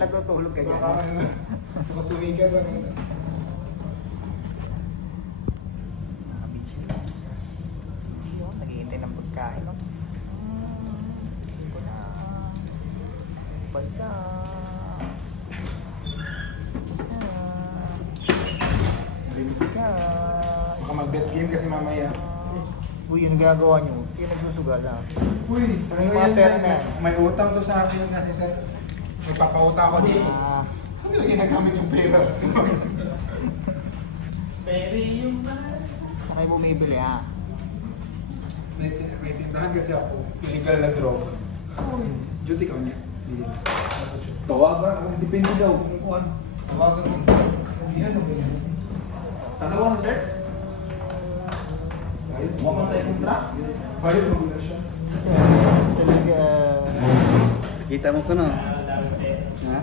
nagtutulog ka dyan. Nakasumikan ba? Naghihintay ng pagkain, no? Siko na. Bansa. Bansa. Baka mag-bet game kasi mamaya. Uy, yung ginagawa nyo, yung nagsusugal na. Uy, Ano ano yung mga yan? pera na yan? May utang to sa akin kasi sir. May papauta ako dito. Ah, Saan nila ginagamit yung pera? saan kayo bumibili, ha? May tindahan kasi ako. Illegal na droga. Duty ka niya. Tawagan, depende daw kung kuhan. Tawagan mo. Hindi yan, okay. Sana 100? Huwag kang tayo kong truck. Bayad mo na siya. Talaga. Kita mo ko no? Ha?